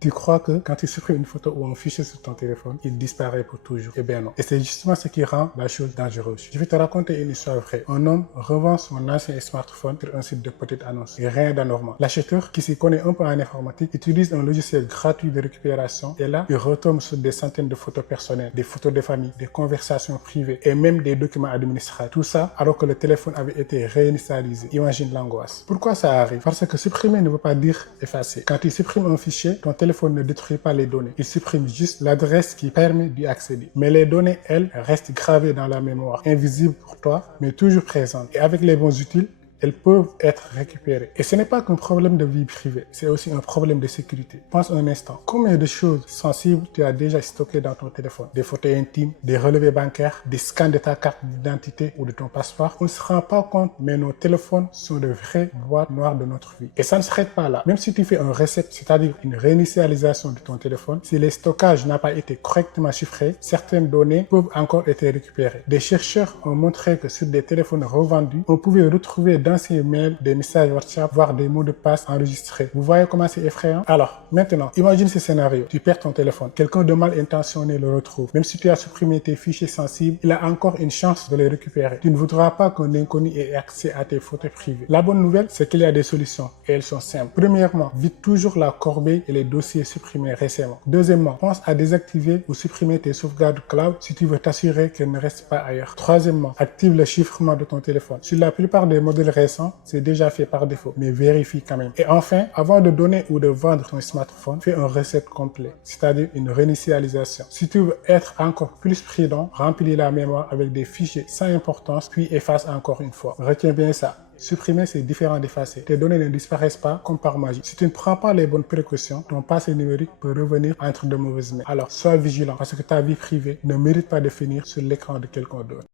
Tu crois que quand tu supprimes une photo ou un fichier sur ton téléphone, il disparaît pour toujours? Eh bien non. Et c'est justement ce qui rend la chose dangereuse. Je vais te raconter une histoire vraie. Un homme revend son ancien smartphone sur un site de petite annonce. Et rien d'anormal. L'acheteur, qui s'y connaît un peu en informatique, utilise un logiciel gratuit de récupération et là, il retombe sur des centaines de photos personnelles, des photos de famille, des conversations privées et même des documents administratifs. Tout ça alors que le téléphone avait été réinitialisé. Imagine l'angoisse. Pourquoi ça arrive? Parce que supprimer ne veut pas dire effacer. Quand tu supprimes un fichier, ton téléphone ne détruit pas les données. Il supprime juste l'adresse qui permet d'y accéder. Mais les données, elles, restent gravées dans la mémoire, invisibles pour toi, mais toujours présentes. Et avec les bons outils, elles peuvent être récupérées. Et ce n'est pas qu'un problème de vie privée, c'est aussi un problème de sécurité. Pense un instant, combien de choses sensibles tu as déjà stockées dans ton téléphone? Des photos intimes, des relevés bancaires, des scans de ta carte d'identité ou de ton passeport. On ne se rend pas compte, mais nos téléphones sont de vraies boîtes noires de notre vie. Et ça ne s'arrête pas là. Même si tu fais un reset, c'est-à-dire une réinitialisation de ton téléphone, si le stockage n'a pas été correctement chiffré, certaines données peuvent encore être récupérées. Des chercheurs ont montré que sur des téléphones revendus, on pouvait retrouver d'anciens mails, des messages WhatsApp, voire des mots de passe enregistrés. Vous voyez comment c'est effrayant? Alors, maintenant, imagine ce scénario. Tu perds ton téléphone. Quelqu'un de mal intentionné le retrouve. Même si tu as supprimé tes fichiers sensibles, il a encore une chance de les récupérer. Tu ne voudras pas qu'un inconnu ait accès à tes photos privées. La bonne nouvelle, c'est qu'il y a des solutions et elles sont simples. Premièrement, vide toujours la corbeille et les dossiers supprimés récemment. Deuxièmement, pense à désactiver ou supprimer tes sauvegardes cloud si tu veux t'assurer qu'elles ne restent pas ailleurs. Troisièmement, active le chiffrement de ton téléphone. Sur la plupart des modèles récent, c'est déjà fait par défaut, mais vérifie quand même. Et enfin, avant de donner ou de vendre ton smartphone, fais un reset complet, c'est-à-dire une réinitialisation. Si tu veux être encore plus prudent, remplis la mémoire avec des fichiers sans importance, puis efface encore une fois. Retiens bien ça. Supprimer, c'est différent d'effacer. Tes données ne disparaissent pas comme par magie. Si tu ne prends pas les bonnes précautions, ton passé numérique peut revenir entre de mauvaises mains. Alors, sois vigilant parce que ta vie privée ne mérite pas de finir sur l'écran de quelqu'un d'autre.